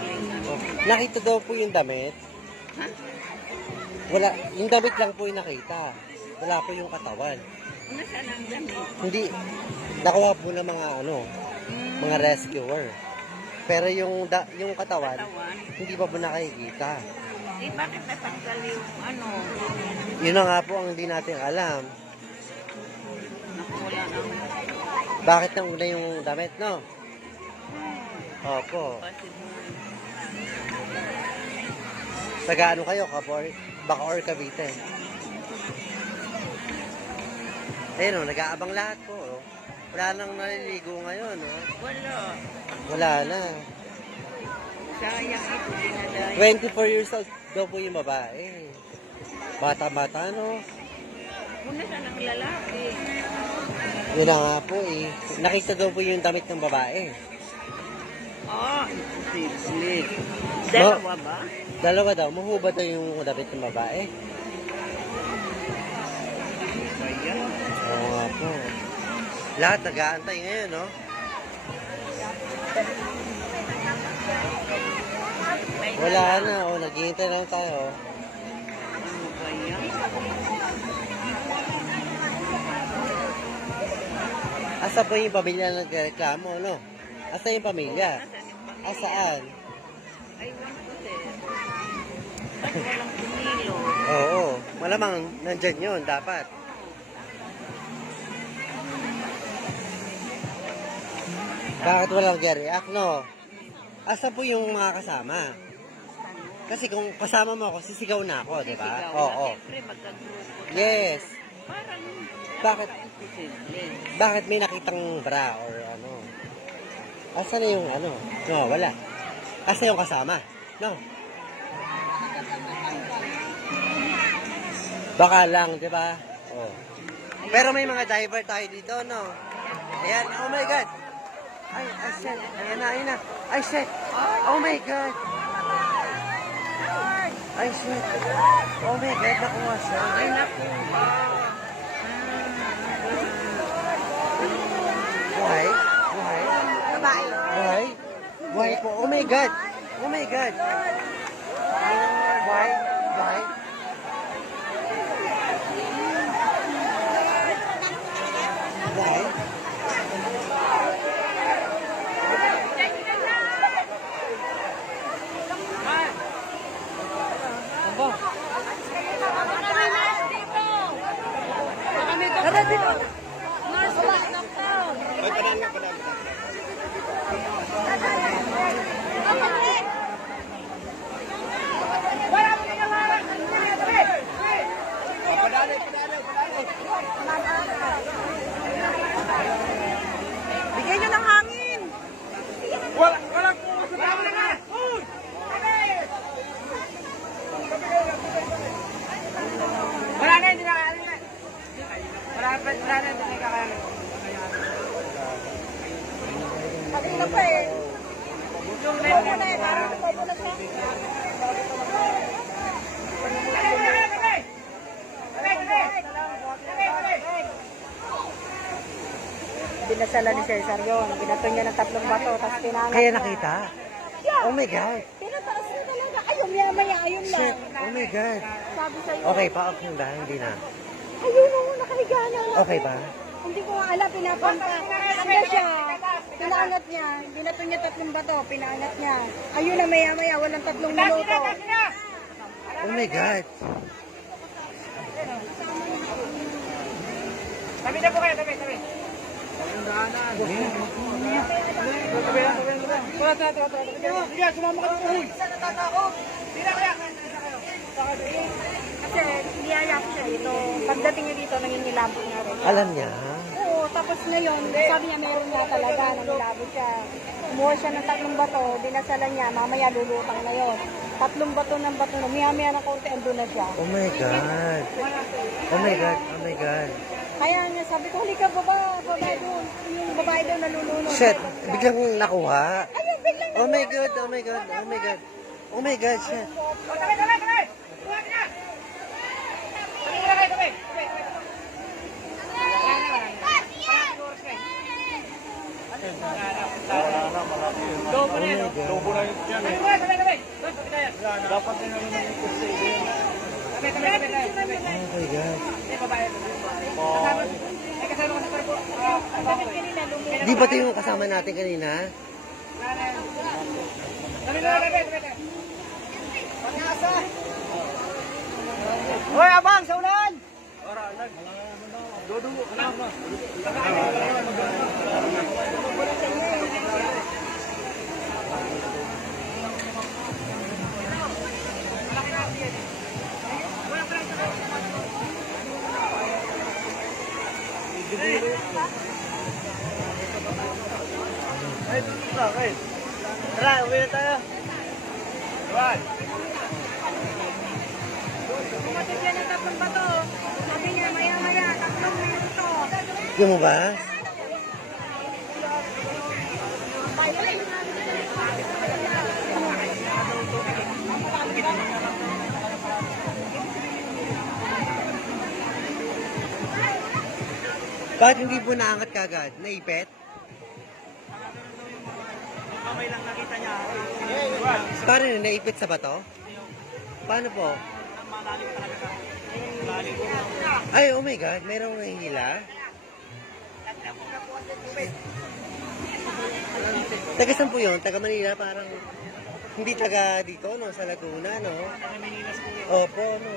galing. Oh, nakita daw po yung damit. Ha? Wala, yung damit lang po yung nakita. Wala po yung katawan. Nasaan ang damit? Hindi, nakuha po ng mga mga rescuer. Pero yung katawan, Katawan. hindi pa po nakikita. Eh, bakit natanggal yung Yun na nga po ang hindi natin alam. Naku, wala nang Bakit nang una yung damit, no? Opo. possible. Taga-ano kayo? Bacoor, Cavite. Ayun o, nag-aabang lahat po. Oh. Wala nang naliligo ngayon. Oh. Wala. Wala na. Sayang ito, dinadayo. 24 years old daw po yung babae. Bata-bata, no? Una sa ng lalaki. Yun na nga po eh. Nakita daw po yung damit ng babae. Imposible. Dalawa ba? Dalawa daw. Mahubad daw yung damit ng babae. Ayan. Oo nga po. Lahat nag-aantay ngayon, no? Wala na. O, naghihintay lang tayo. Ano ba yan? Asa po yung pamilya na nagreklamo, no? Asa yung pamilya? Asaan? Aywan ko, sir. Ba't walang kumilo? Oo. Malamang nandyan yun, dapat. Bakit walang react, no? Asa po yung mga kasama? Kasi kung kasama mo ako, sisigaw na ako, di ba? Sisigaw na. Oo. Siyempre, magkagrupo tayo. Yes. Parang Bakit? imposible. Bakit may nakitang bra or ano? Asa na yung ano? No, wala. Asa yung kasama? No. Baka lang, di ba? Oh. Pero may mga diver tayo dito, no? Ayan, oh my God. Ay, shit. Ayan na. Ay, shit. Oh my God. Ay, shit. Oh my God, nakuha siya. Ay, naku. Buhay? Buhay? Babae. Buhay? Buhay po. Oh my God. Oh my God. Buhay? Buhay? Buhay? Aba. Tara dito. Bigyan nyo ng hangin. Walang wala na, hindi na kakain na. Wala na, hindi na kakain. Kanina pa eh. Bobo na eh. Parang bobo na siya. Binasala ni Cesar yun. Binato niya ng 3 bato. Tapos pinangat Kaya niya. nakita? Oh my God. Pinataas niya talaga. Ayun, maya-maya. Ayun lang. Shit. Oh my God. Sabi sa'yo. Okay pa? Okay ba? Hindi na. Ayun o, nakahiga na. Okay ba? Hindi ko nga alam, pinapampa. Ano siya? Pinangat niya. Binato niya 3 bato. Pinangat niya. Ayun na, maya-maya. Walang 3 minuto. Oh my God. Tabi na po kayo, tabi. Tabi lang. Sige, sumama ka dito. Tira kaya. Kasi niyaya ko siya dito. Pagdating niya dito, nangingilabot nga rin. Alam niya. Oo, tapos ngayon, sabi niya meron nga talaga, nangilabot siya. Kumuha siya ng 3 bato, dinasalan niya, mamaya lulutang na yun. 3 bato ng bato, maya-maya ng konti, andun na siya. Oh my God. Oh my God. Oh my God. Kaya niya sabi ko, halika babae doon. Yung babae doon nalulunod. Shit. Biglang nakuha. Ayun, biglang Oh my God. Oh my God. Oh my God. Oh my God. Shit. Tabi. Tuwa ka na. Tabi. Oh my God. Dapat na naman ng ikusi. Oh my God. Di ba ito yung kasama natin kanina? Hoy, abang, sa ulan! Tara, uwi na tayo. Matigyan ng tatlong bato. Sabi niya, maya-maya, 3 minuto. Lumabas? Bakit hindi po naangat kagad? Naipit? Kamay lang nakita niya. Paano yun? Naipit sa bato? Paano po? Ay, oh my God, mayroong nahihila? Taga saan po yun? Taga Manila, parang hindi taga dito, no? Sa Laguna, no? Opo, no?